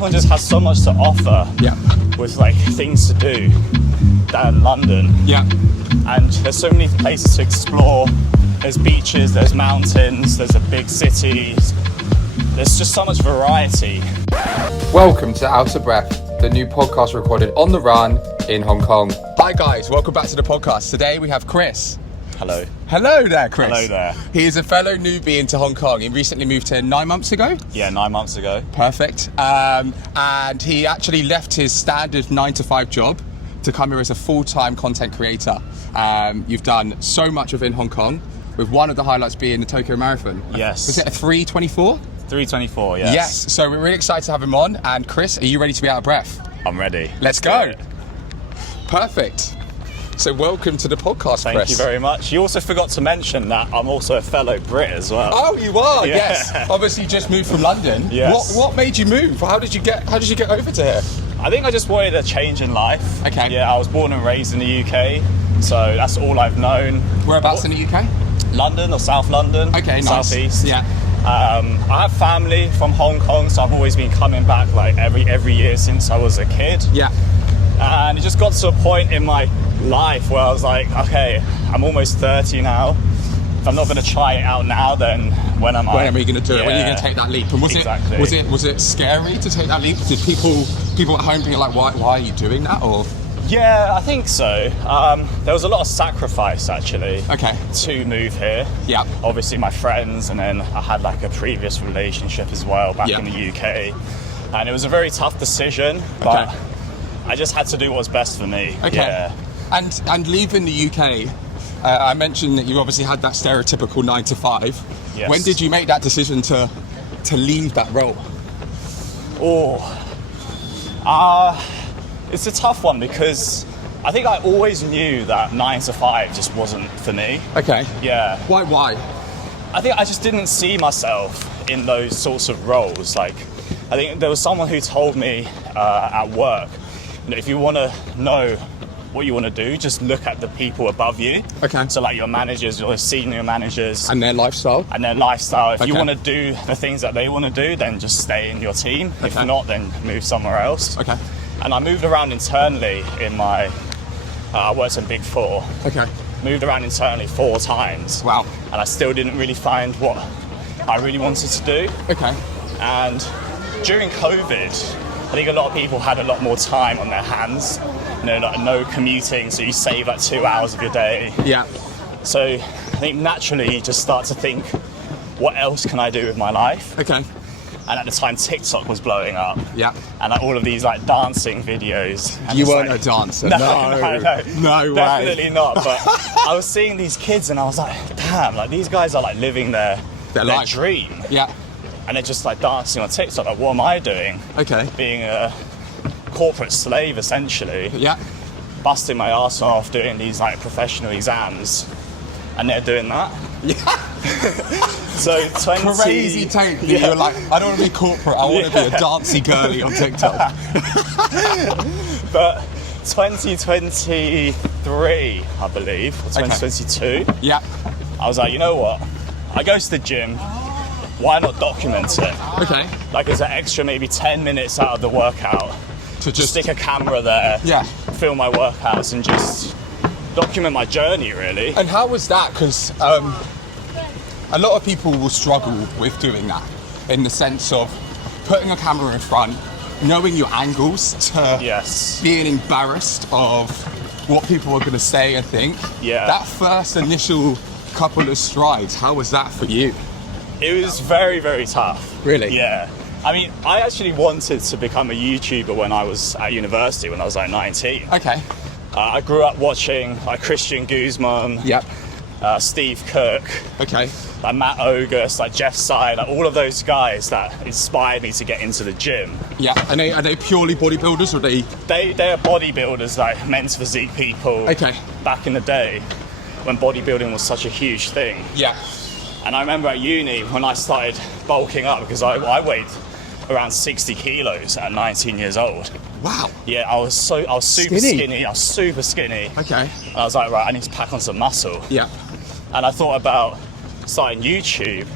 Kong just has so much to offer. Yeah. With like things to do than London. Yeah. And there's so many places to explore. There's beaches, there's mountains, there's a big cities. There's just so much variety. Welcome to Out of Breath, the new podcast recorded on the run in Hong Kong. Hi guys, welcome back to the podcast. Today we have Chris. Hello. Hello there, Chris. Hello there. He is a fellow newbie into Hong Kong. He recently moved here 9 months ago. Yeah, 9 months ago. Perfect. And he actually left his standard 9-to-5 job to come here as a full-time content creator. You've done so much within Hong Kong, with one of the highlights being the Tokyo Marathon. Yes. Was it a 3:24? 3:24, yes. Yes. So we're really excited to have him on. And Chris, are you ready to be out of breath? I'm ready. Let's go. Perfect. So welcome to the podcast, Chris. Thank you very much. You also forgot to mention that I'm also a fellow Brit as well. Oh, you are? Yeah. Yes. Obviously, just moved from London. Yes. What made you move? How did you get over to here? I think I just wanted a change in life. Okay. Yeah, I was born and raised in the UK, so that's all I've known. Whereabouts in the UK? London or South London. Okay, nice. Southeast. Yeah. I have family from Hong Kong, so I've always been coming back like every year since I was a kid. Yeah. And it just got to a point in my life where I was like, okay, I'm almost 30 now. If I'm not going to try it out now, then when am I? When are you going to do it? Yeah. When are you going to take that leap? And was it scary to take that leap? Did people at home be like, why are you doing that? Or Yeah, I think so. There was a lot of sacrifice actually. Okay. To move here. Yeah. Obviously my friends, and then I had like a previous relationship as well back Yeah. in the UK, and it was a very tough decision, but Okay. I just had to do what was best for me. Okay. Yeah. And leaving the UK, I mentioned that you obviously had that stereotypical 9-to-5. Yes. When did you make that decision to leave that role? It's a tough one because I think I always knew that 9-to-5 just wasn't for me. Okay. Yeah. Why? I think I just didn't see myself in those sorts of roles. Like, I think there was someone who told me at work, you know, if you want to know what you want to do, just look at the people above you. Okay. So like your managers, your senior managers. And their lifestyle? And their lifestyle. If you Okay. want to do the things that they want to do, then just stay in your team. If Okay. not, then move somewhere else. Okay. And I moved around internally in my, I worked in Big Four. Okay. Moved around internally 4 times. Wow. And I still didn't really find what I really wanted to do. Okay. And during COVID, I think a lot of people had a lot more time on their hands. You know, like no commuting, so you save like 2 hours of your day. Yeah. So I think naturally you just start to think, what else can I do with my life? Okay. And at the time, TikTok was blowing up. Yeah. And like all of these like dancing videos. And You it's weren't like, a dancer. No, No way. Definitely not. But I was seeing these kids and I was like, damn, like these guys are like living their life. dream. Yeah. And they're just like dancing on TikTok. Like, what am I doing? Okay. Being a corporate slave, essentially. Yeah. Busting my ass off doing these like professional exams. And they're doing that. Yeah. So 20... Crazy take. Yeah. You're like, I don't want to be corporate. I want to be a dancey girly on TikTok. But 2023, I believe, or 2022, Yeah. I was like, you know what? I go to the gym. Why not document it? Okay. Like as an extra maybe 10 minutes out of the workout. To Just stick a camera there, Yeah. film my workouts and just document my journey, really. And how was that? Because a lot of people will struggle with doing that, in the sense of putting a camera in front, knowing your angles, to Yes. being embarrassed of what people are going to say and think. Yeah. That first initial couple of strides, how was that for you? It was very, very tough. Really? Yeah. I mean, I actually wanted to become a YouTuber when I was at university, when I was like 19. Okay. I grew up watching like Christian Guzman, Yep. Steve Cook, Okay. like Matt Ogus, like Jeff Sy, like all of those guys that inspired me to get into the gym. Yeah. And are they purely bodybuilders, or are they? They're bodybuilders, like men's physique people. Okay. Back in the day, when bodybuilding was such a huge thing. Yeah. And I remember at uni when I started bulking up, because I weighed around 60 kilos at 19 years old. Wow. Yeah, I was super skinny. I was super skinny. Okay. And I was like, right, I need to pack on some muscle. Yeah. And I thought about starting YouTube.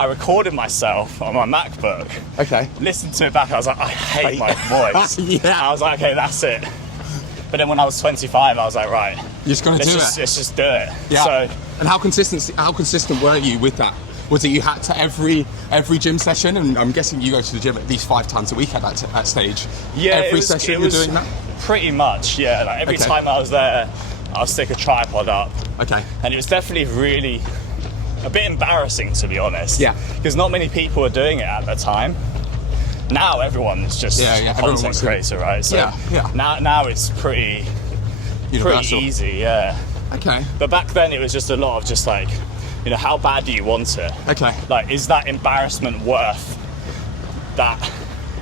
I recorded myself on my MacBook. Okay. Listened to it back. I was like, I hate my voice. Yeah. I was like, okay, that's it. But then when I was 25, I was like, right, You're just gonna do it. Let's just do it. Yeah. So, and how consistent were you with that? Was it you had to every gym session? And I'm guessing you go to the gym at least 5 times a week at that stage. yeah, Every session you're doing that? pretty much. Yeah, like every Okay. time I was there, I'll stick a tripod up. Okay. And it was definitely really a bit embarrassing, to be honest. Yeah. Because not many people were doing it at the time. Now everyone is just Yeah, a everyone content wants to- creator, right? So Yeah. now it's pretty Universal. easy, yeah. Okay. But back then it was just a lot of just like, you know, how bad do you want it? Okay. Like, is that embarrassment worth that,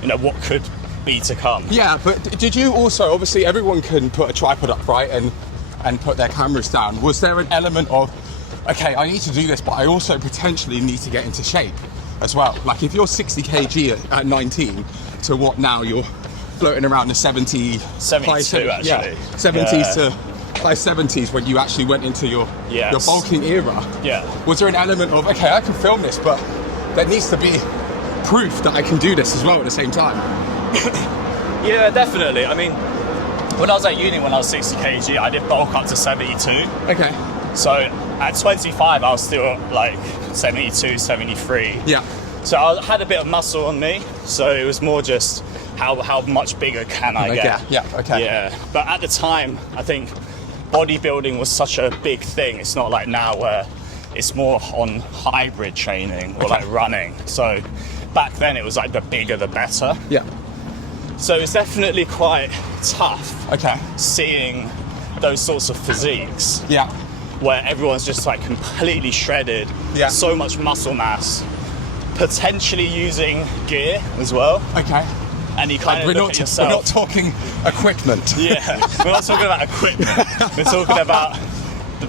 you know, what could be to come? Yeah, but did you also, obviously everyone can put a tripod up, right, and put their cameras down. Was there an element of, okay, I need to do this, but I also potentially need to get into shape as well? Like if you're 60 kg at 19 to what now, you're floating around the 70, 72 actually. Yeah, 70s Yeah. to high 70s when you actually went into your Yes. bulking era. Yeah. Was there an element of, okay, I can film this, but there needs to be proof that I can do this as well at the same time? Yeah, definitely. I mean, when I was at uni, when I was 60 kg, I did bulk up to 72. Okay. So at 25, I was still like 72, 73. Yeah. So I had a bit of muscle on me. So it was more just how much bigger can I get? Yeah. Okay. Yeah. But at the time, I think bodybuilding was such a big thing. It's not like now where it's more on hybrid training or like running. So back then it was like the bigger the better. Yeah. So it's definitely quite tough Okay. seeing those sorts of physiques Yeah. where everyone's just like completely shredded, Yeah. so much muscle mass, potentially using gear as well, Okay. and you kind of We're look not, at yourself. we're not talking equipment. Yeah, we're not talking about equipment. We're talking about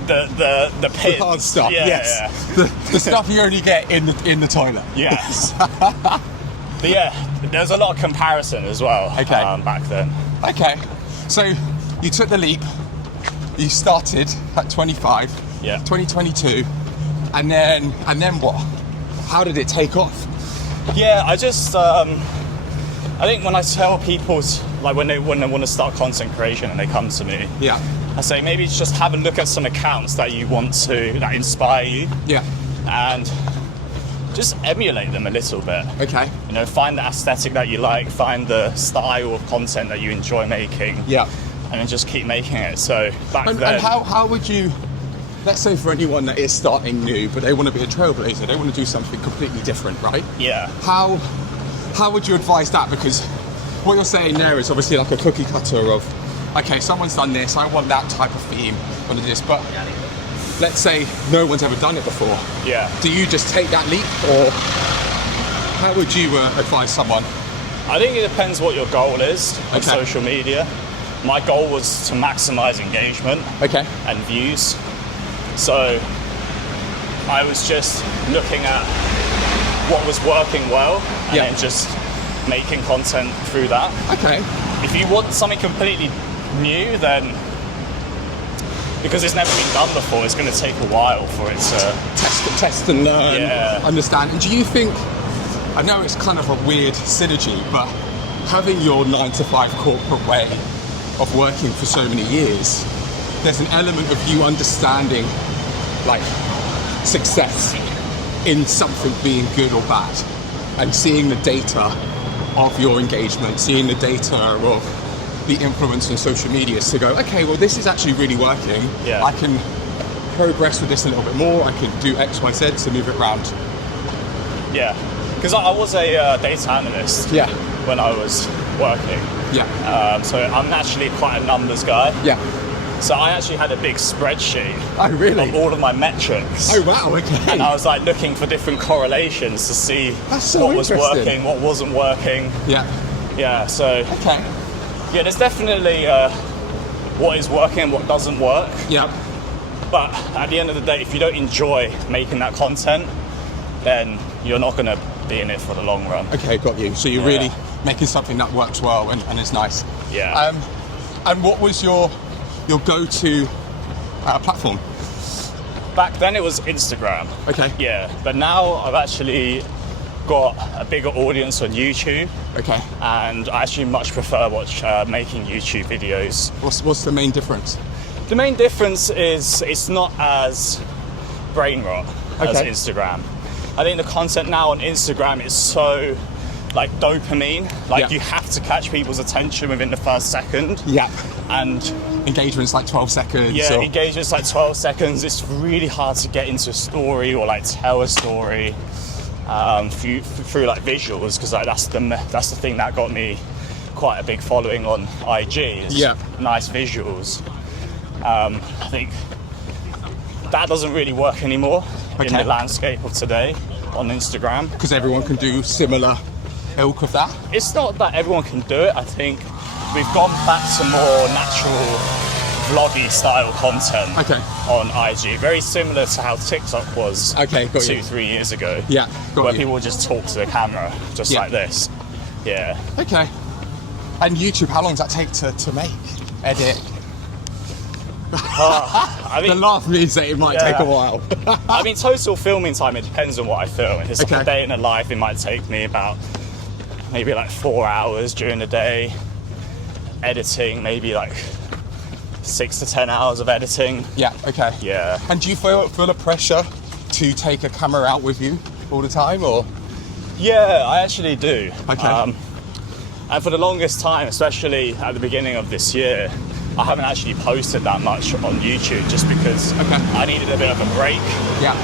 the pins. The hard stuff. Yeah, Yes. yeah. The stuff you only get in the toilet. Yes. But yeah, there's a lot of comparison as well. Okay. Back then. Okay. So you took the leap. You started at 25. Yeah. 2022, and then what? How did it take off? Yeah, I just I think when I tell people like when they want to start content creation and they come to me, Yeah. I say maybe just have a look at some accounts that inspire you, Yeah. and just emulate them a little bit. Okay. You know, find the aesthetic that you like, find the style of content that you enjoy making, Yeah. and then just keep making it. So back And then, how would you? Let's say for anyone that is starting new, but they want to be a trailblazer, they want to do something completely different, right? yeah, How would you advise that? Because what you're saying there is obviously like a cookie cutter of, okay, someone's done this, I want that type of theme, I want to do this, but let's say no one's ever done it before. yeah. Do you just take that leap, or how would you advise someone? I think it depends what your goal is on Okay. social media. My goal was to maximize engagement Okay. and views. So I was just looking at what was working well and Yeah. then just making content through that. Okay. If you want something completely new, then because it's never been done before, it's going to take a while for it to. Test and learn. Yeah. Understand. And do you think? I know it's kind of a weird synergy, but having your 9-to-5 corporate way of working for so many years, there's an element of you understanding like success in something being good or bad, and seeing the data of your engagement, seeing the data of the influence on social media to go, okay, well this is actually really working. Yeah. I can progress with this a little bit more. I can do X, Y, Z to move it around. Yeah, because I was a data analyst Yeah. when I was working. Yeah. So I'm naturally quite a numbers guy. Yeah. So I actually had a big spreadsheet Oh, really? of all of my metrics. Oh, wow. Okay. And I was like looking for different correlations to see That's so what was interesting. working, what wasn't working. Yeah. Yeah, so Okay. yeah, there's definitely what is working and what doesn't work. Yeah. But at the end of the day, if you don't enjoy making that content, then you're not going to be in it for the long run. Okay, got you. So you're Yeah. really making something that works well and is nice. Yeah. And what was your go-to platform? Back then it was Instagram. Okay. Yeah, but now I've actually got a bigger audience on YouTube. Okay. And I actually much prefer making YouTube videos. What's the main difference? The main difference is it's not as brain rot as Okay. Instagram. I think the content now on Instagram is so like dopamine. Like Yeah. you have to catch people's attention within the first second. Yeah. And Engagement's like 12 seconds. yeah, or... engagement's like 12 seconds. It's really hard to get into a story or like tell a story through like visuals, because like that's the thing that got me quite a big following on IG. Is Yeah. nice visuals. I think that doesn't really work anymore in Okay. the landscape of today on Instagram. Because everyone can do similar ilk of that. It's not that everyone can do it. I think we've gone back to more natural vloggy style content Okay. on IG, very similar to how TikTok was Okay, got you. 2-3 years ago. Yeah, got where you. people would just talk to the camera just Yeah. like this. Yeah. Okay. And YouTube, how long does that take to make? Edit? I The mean, laugh means that it might Yeah. take a while. I mean, total filming time, it depends on what I film. If it's like Okay. a day in the life, it might take me about maybe like 4 hours during the day. Editing, maybe like 6 to 10 hours of editing. Yeah, okay. Yeah. And do you feel the pressure to take a camera out with you all the time, or? Yeah, I actually do. Okay. And for the longest time, especially at the beginning of this year, I haven't actually posted that much on YouTube just because Okay. I needed a bit of a break. Yeah.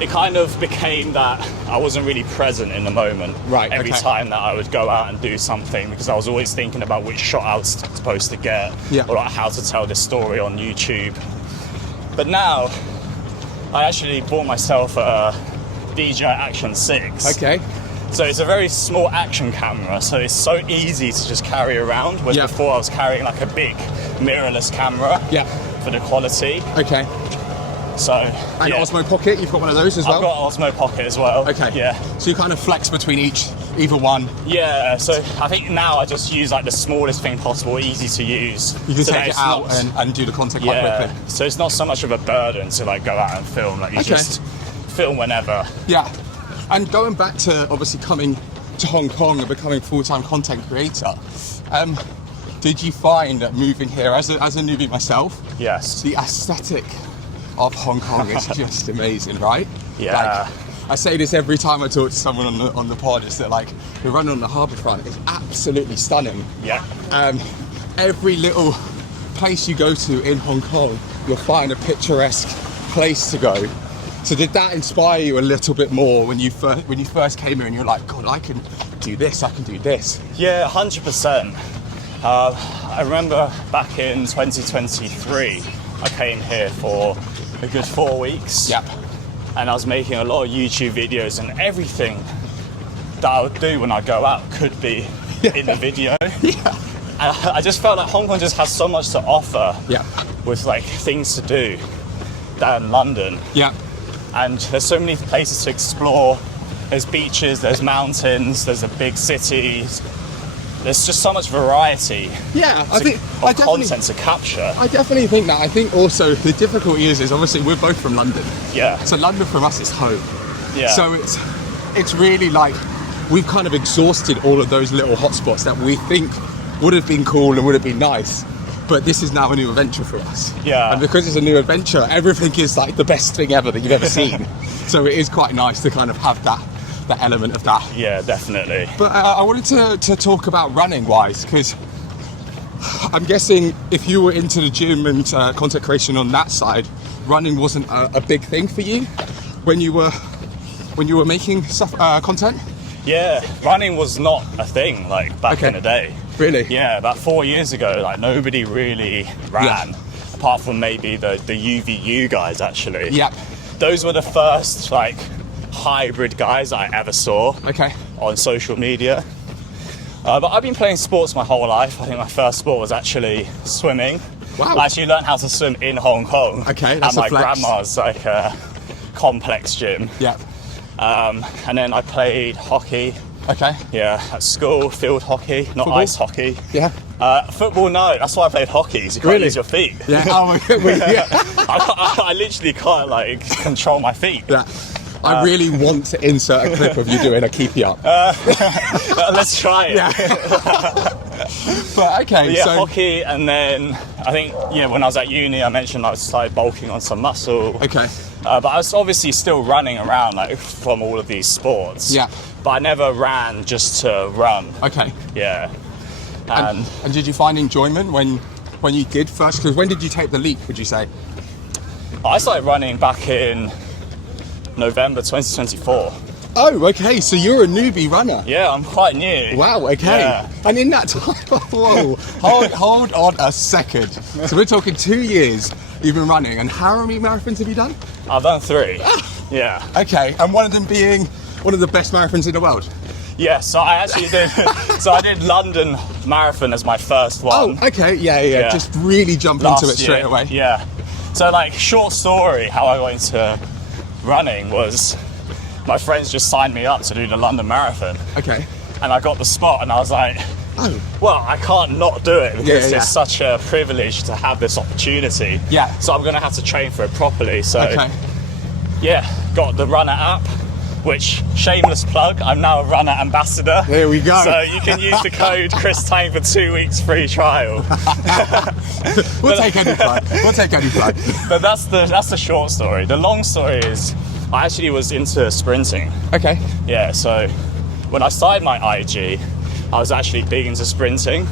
It kind of became that I wasn't really present in the moment. Right, Every okay. time that I would go out and do something, because I was always thinking about which shot I was supposed to get, Yeah. or like how to tell this story on YouTube. But now, I actually bought myself a DJI Action 6. Okay. So it's a very small action camera, so it's so easy to just carry around, whereas Yeah. before I was carrying like a big mirrorless camera Yeah. for the quality. Okay. So And yeah. Osmo Pocket, you've got one of those as well? I've got Osmo Pocket as well. Okay. Yeah. So you kind of flex between either one. Yeah, so I think now I just use like the smallest thing possible, easy to use. You can so that take it it's out not- and do the content quite yeah. quickly. So it's not so much of a burden to like go out and film. Like you Okay. just film whenever. Yeah. And going back to obviously coming to Hong Kong and becoming full-time content creator, did you find that moving here as a newbie myself, Yes. the aesthetic of Hong Kong is just amazing, right? Yeah. Like, I say this every time I talk to someone on the pod, is that like the run on the harbour front is absolutely stunning. Yeah. Every little place you go to in Hong Kong, you'll find a picturesque place to go. So did that inspire you a little bit more when you first came here and you're like, God, I can do this, I can do this? Yeah, 100%. I remember back in 2023, I came here for a good 4 weeks. Yep. And I was making a lot of YouTube videos, and everything that I would do when I go out could be in the video. Yeah. And I just felt like Hong Kong just has so much to offer Yeah. with like things to do than London. Yeah. And there's so many places to explore. There's beaches, there's mountains, there's a big cities. There's just so much variety Yeah, I think of I definitely, content to capture. I definitely think that. I think also the difficulty is obviously we're both from London. Yeah. So London from us is home. Yeah. So it's really like we've kind of exhausted all of those little hotspots that we think would have been cool and would have been nice. But this is now a new adventure for us. Yeah. And because it's a new adventure, everything is like the best thing ever that you've ever seen. So it is quite nice to kind of have that element of that. Yeah, definitely. But I wanted to talk about running wise, because I'm guessing if you were into the gym and content creation on that side, running wasn't a big thing for you when you were making stuff content. Yeah, running was not a thing like back Okay. in the day. Really? Yeah, about 4 years ago, like nobody really ran, apart from maybe the UVU guys actually. Yep. Those were the first like hybrid guys I ever saw Okay. on social media. But I've been playing sports my whole life. I think my first sport was actually swimming. Wow. I actually learned how to swim in Hong Kong. Okay, that's at my a flex. grandma's complex gym. Yep. And then I played hockey Okay. Yeah, at school, field hockey, not Football? ice hockey. Yeah. Football, no. That's why I played hockey. 'Cause you can't Really? use your feet. Yeah. Oh, yeah. I literally can't like control my feet. Yeah. I really want to insert a clip of you doing a keepy up. Let's try it. But okay, But yeah, so hockey, and then I think when I was at uni, I mentioned I started bulking on some muscle. okay. But I was obviously still running around like from all of these sports. Yeah. But I never ran just to run. Okay. Yeah. And did you find enjoyment when you did first? Because when did you take the leap, would you say? I started running back in November 2024. Oh, okay, so you're a newbie runner. Yeah, I'm quite new. Wow, okay. Yeah. And in that time, whoa, hold on a second. So we're talking 2 years you've been running, and how many marathons have you done? I've done 3. Yeah. Okay, and one of them being one of the best marathons in the world. Yeah, so I actually did. So I did London Marathon as my first one. Oh, okay, yeah. Just really jump last into it straight year. away. Yeah. So like, short story, how I got into running was my friends just signed me up to do the London Marathon, Okay. and I got the spot, and I was like, Oh, well, I can't not do it because Yeah. it's such a privilege to have this opportunity. Yeah. So I'm gonna have to train for it properly. So okay. yeah, got the runner app, which, shameless plug, I'm now a runner ambassador. There we go. So you can use the code Chris Tang for 2 weeks free trial. We'll take any plug. But that's the short story. The long story is I actually was into sprinting. Okay. Yeah, so when I started my IG, I was actually big into sprinting,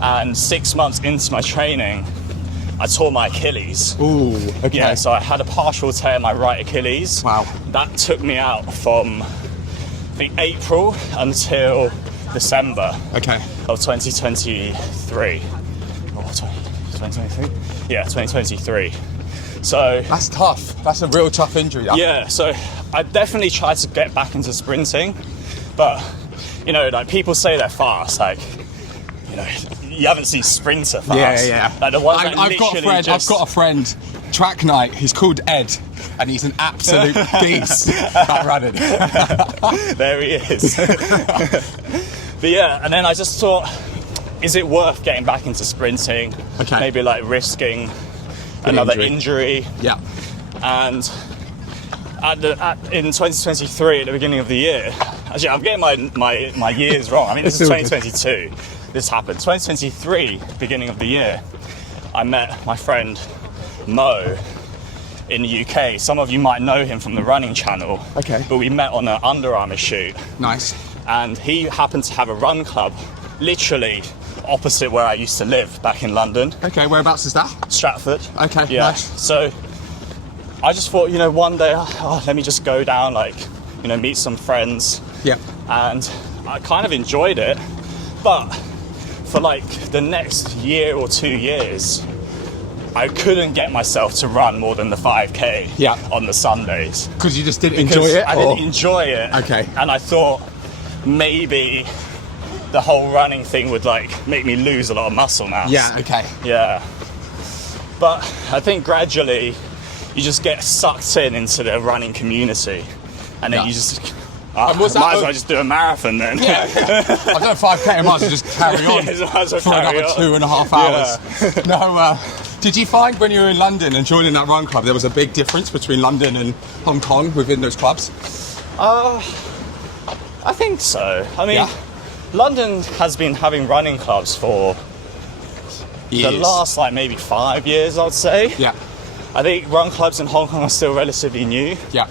and 6 months into my training, I tore my Achilles. Ooh, okay. Yeah, so I had a partial tear in my right Achilles. Wow. That took me out from, I think, April until December Okay. of 2023. Or 2023? Yeah, 2023. So, That's tough. That's a real tough injury. yeah, so I definitely tried to get back into sprinting, but, like, people say they're fast, like, you haven't seen sprinter fast. Yeah. Like the ones that I've got a friend, track night. He's called Ed, and he's an absolute beast at running. There he is. But yeah, and then I just thought, is it worth getting back into sprinting? Okay. Maybe like risking another injury. injury. Yeah. And in 2023, at the beginning of the year, actually, I'm getting my years wrong. I mean, this is 2022. This happened. 2023, beginning of the year, I met my friend Mo in the UK. Some of you might know him from the running channel. Okay. But we met on an Under Armour shoot, Nice. and he happened to have a run club literally opposite where I used to live back in London, Okay, whereabouts is that? Stratford. Okay, Yeah. nice. So I just thought, one day, let me just go down, meet some friends. Yeah. And I kind of enjoyed it, but for like the next year or 2 years, I couldn't get myself to run more than the 5k Yeah. on the Sundays. Because you just didn't Because enjoy it? I or- didn't enjoy it. Okay. And I thought maybe the whole running thing would make me lose a lot of muscle mass. Yeah, okay. Yeah. But I think gradually you just get sucked into the running community, and then Yeah. you just And was that might as a- well just do a marathon then. I've done 5k, I might as well just carry on Yeah, might as well for carry another on. 2.5 hours. No, did you find when you were in London and joining that run club, there was a big difference between London and Hong Kong within those clubs? I think so. I mean, Yeah. London has been having running clubs for the Years. last maybe 5 years, I'd say. Yeah, I think run clubs in Hong Kong are still relatively new. yeah,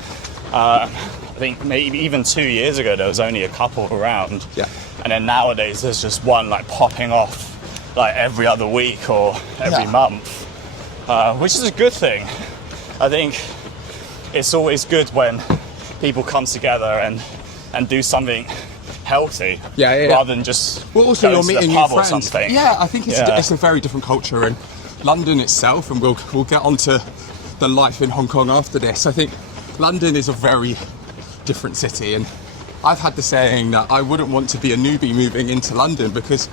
I think maybe even 2 years ago there was only a couple around. Yeah. And then nowadays there's just one popping off every other week or every Yeah. month, which is a good thing. I think it's always good when people come together and do something healthy, Yeah. rather than just Well, also go you're to the meeting new pub or friends. something. Yeah, I think Yeah. it's a very different culture in London itself, and we'll get onto the life in Hong Kong after this. I think London is a very different city, and I've had the saying that I wouldn't want to be a newbie moving into London because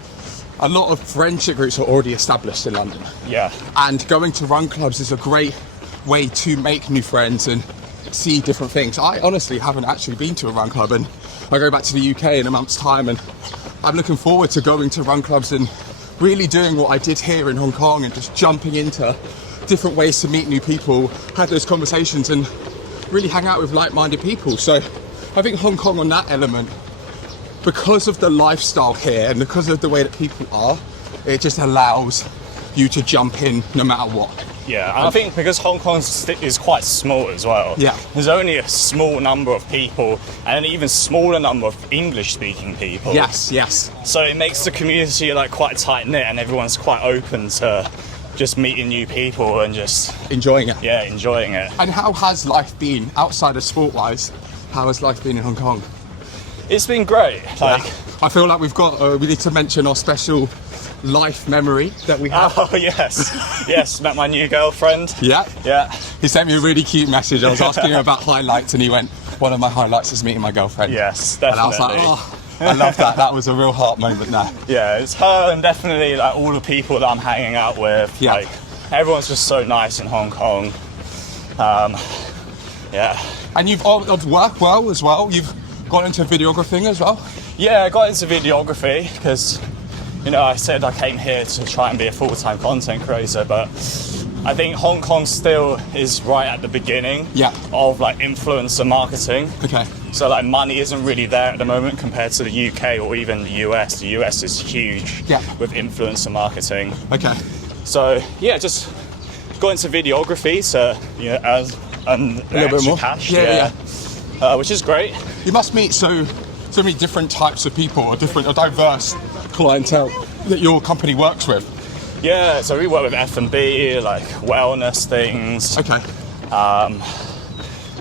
a lot of friendship groups are already established in London. Yeah. And going to run clubs is a great way to make new friends and see different things. I honestly haven't actually been to a run club, and I go back to the UK in a month's time, and I'm looking forward to going to run clubs and really doing what I did here in Hong Kong and just jumping into different ways to meet new people, have those conversations and really hang out with like-minded people. So I think Hong Kong on that element, because of the lifestyle here and because of the way that people are, it just allows you to jump in no matter what. Yeah, and I think because Hong Kong is quite small as well. Yeah. There's only a small number of people and an even smaller number of English-speaking people. Yes, yes. So it makes the community like quite tight-knit, and everyone's quite open to just meeting new people and just Enjoying it. yeah, enjoying it. And how has life been, outside of sport-wise, how has life been in Hong Kong? It's been great. Like, I feel like we need to mention our special life memory that we have. oh yes, yes, met my new girlfriend. Yeah. Yeah. He sent me a really cute message. I was asking him about highlights and he went, one of my highlights is meeting my girlfriend. Yes, And I definitely. was like, oh, I love that. That was a real heart moment there. Yeah, it's her and definitely like all the people that I'm hanging out with. Yeah. Like everyone's just so nice in Hong Kong. Yeah. And you've worked well as well. You've gone into videography as well. Yeah, I got into videography because, you know, I said I came here to try and be a full-time content creator, but I think Hong Kong still is right at the beginning of like influencer marketing. Okay. So like money isn't really there at the moment compared to the UK or even the US. The US is huge with influencer marketing. Okay. So yeah, just got into videography, so you know, as a little bit more cash, which is great. You must meet so many different types of people, or diverse clientele that your company works with. Yeah, so we work with F&B, like wellness things. Okay.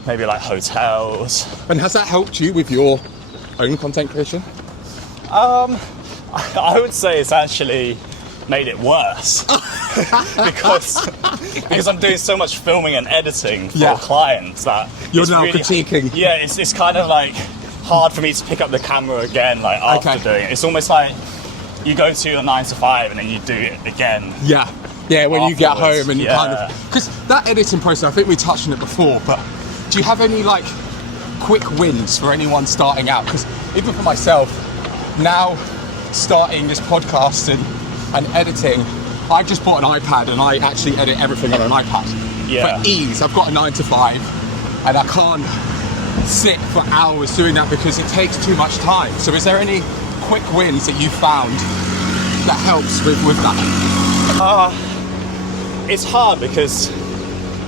Maybe like hotels. And has that helped you with your own content creation? I would say it's actually made it worse because I'm doing so much filming and editing for clients that you're it's now really, critiquing. Yeah, it's kind of like hard for me to pick up the camera again, like after doing it. It's almost like you go to your 9 to 5 and then you do it again. Yeah, when you get home and you kind Yeah. of, because that editing process, I think we touched on it before, but do you have any like quick wins for anyone starting out? Because even for myself, now starting this podcast and editing, I just bought an iPad and I actually edit everything on an iPad. Yeah. For ease, I've got a 9 to 5 and I can't sit for hours doing that because it takes too much time. So is there any quick wins that you found that helps with that? It's hard because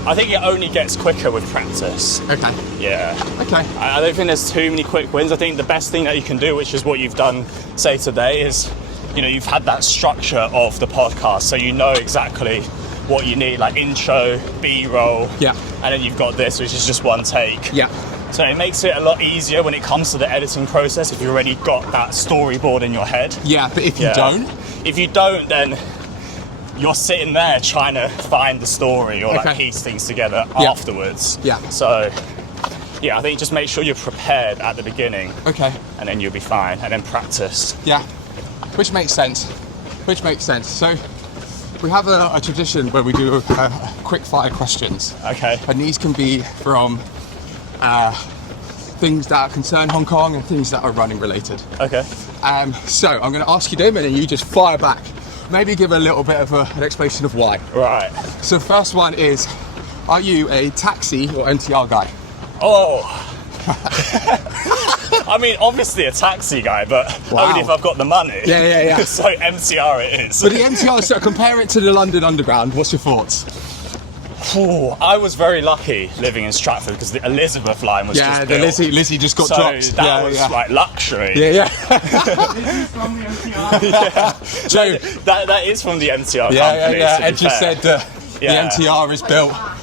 I think it only gets quicker with practice. Okay. Yeah. Okay. I don't think there's too many quick wins. I think the best thing that you can do, which is what you've done, say today, is, you know, you've had that structure of the podcast, so you know exactly what you need, like intro, B-roll, and then you've got this, which is just one take. Yeah. So it makes it a lot easier when it comes to the editing process if you've already got that storyboard in your head. Yeah, but if you don't? If you don't, then you're sitting there trying to find the story or like piece things together afterwards. Yeah. So, yeah, I think just make sure you're prepared at the beginning. Okay. And then you'll be fine. And then practice. Yeah. Which makes sense. So we have a tradition where we do quick fire questions. Okay. And these can be from things that concern Hong Kong and things that are running related. Okay. So I'm going to ask you them and then you just fire back. Maybe give a little bit of an explanation of why. Right. So first one is, are you a taxi or MTR guy? Oh. I mean, obviously a taxi guy, but only if I've got the money. Yeah. So MTR it is. But the MTR, so compare it to the London Underground. What's your thoughts? I was very lucky living in Stratford because the Elizabeth line was just built. Lizzie just got so dropped. That was like luxury. Yeah. So that is from the MTR company. Yeah. Ed just said the MTR is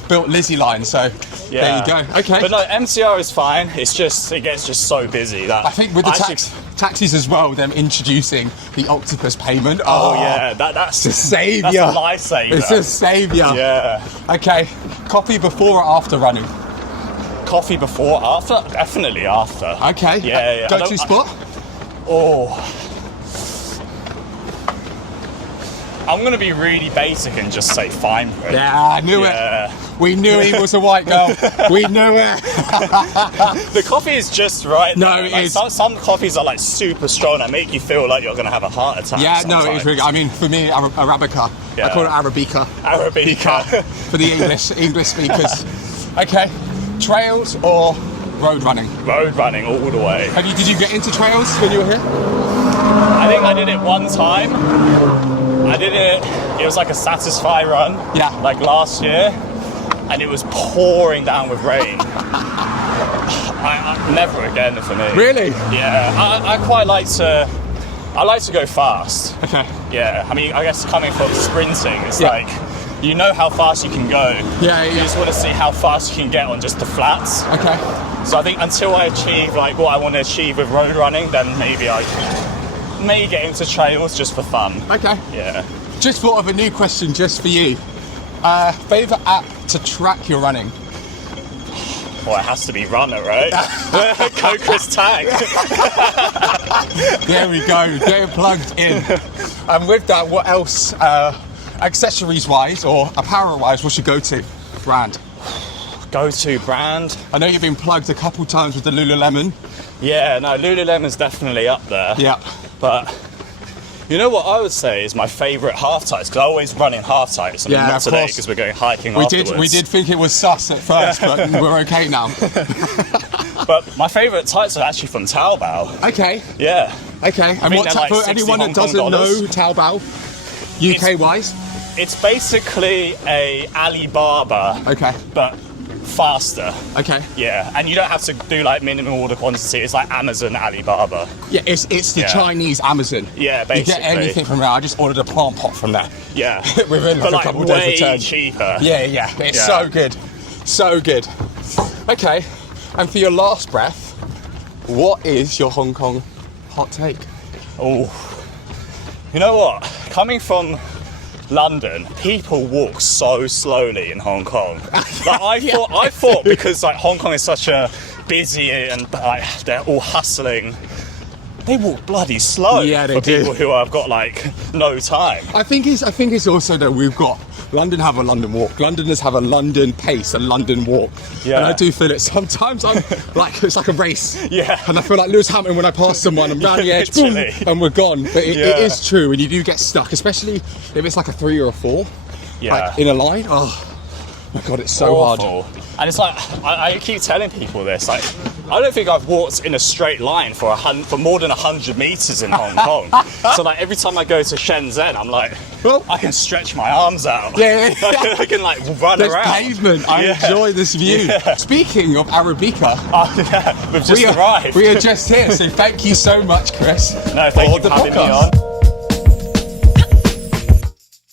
built Lizzie line, so there you go. Okay. But no, MTR is fine. It's just it gets just so busy that I think with the taxis as well, them introducing the octopus payment. Oh yeah, that's a saviour. That's a lifesaver. It's a saviour. Yeah. Okay. Coffee before or after running? Coffee before, after? Definitely after. Okay. Yeah. Go-to spot? I'm gonna be really basic and just say fine print. Yeah, I knew it. We knew he was a white girl. We knew it. The coffee is just right. No, though. it Like, is. Some coffees are like super strong and make you feel like you're going to have a heart attack. Yeah, no, sometimes. it is really. I mean, for me, Arabica. Yeah. I call it Arabica. Arabica. For the English speakers. Okay, trails or road running? Road running all the way. Did you get into trails when you were here? I think I did it one time. I did it. It was like a Satisfy run. Yeah. Like last year, and it was pouring down with rain. Never again for me. Really? Yeah. I quite like to. I like to go fast. Okay. Yeah. I mean, I guess coming from sprinting, it's Yeah. like you know how fast you can go. Yeah, You yeah. just want to see how fast you can get on just the flats. Okay. So I think until I achieve like what I want to achieve with road running, then maybe I may get into trails just for fun. Okay. Yeah. Just thought of a new question just for you. Favorite app to track your running? Well, it has to be Runner, right? Go Chris Tang. There we go. Get it plugged in. And with that, what else, accessories-wise or apparel-wise, what's your go-to brand? Go-to brand? I know you've been plugged a couple times with the Lululemon. Yeah, no, Lululemon's definitely up there. Yeah. But you know what I would say is my favourite half tights, because I always run in half tights. I mean, Yeah, not of today course. because we're going hiking We afterwards. did think it was sus at first, but we're okay now. But my favourite tights are actually from Taobao. Okay. Yeah. Okay. And think what they're like for 60 anyone that Hong Kong doesn't dollars. know Taobao, UK-wise? It's basically a Alibaba, Okay. but faster. Okay. Yeah, and you don't have to do like minimum order quantity. It's like Amazon Alibaba. Yeah, it's the Yeah. Chinese Amazon. Yeah, You basically. get anything from there. I just ordered a plant pot from there. Yeah, Within but like a like couple of way days return. cheaper. Yeah. It's Yeah. so good. So good. Okay. And for your last breath, what is your Hong Kong hot take? Oh, you know what? Coming from London, people walk so slowly in Hong Kong. Like I thought because like Hong Kong is such a busy and like they're all hustling. They walk bloody slow. Yeah, they for do. people who have got like no time. I think it's also that we've got London have a London walk. Londoners have a London pace, a London walk. Yeah. And I do feel it sometimes. I'm like it's like a race. Yeah. And I feel like Lewis Hamilton when I pass someone, I'm down the edge, boom, Literally. and we're gone. But it Yeah. is true, and you do get stuck, especially if it's like a 3 or a 4, Yeah. like in a line. Oh my god, it's so hard. Awful. And it's like I keep telling people this. Like I don't think I've walked in a straight line for more than 100 meters in Hong Kong. So like every time I go to Shenzhen, I'm like, Well- I can stretch my arms out. Yeah. I can like run There's around. pavement. I Yeah. enjoy this view. Yeah. Speaking of Arabica, Oh, yeah, we've just arrived. we are just here. So thank you so much, Chris. No, thank for you the for having me podcast. on.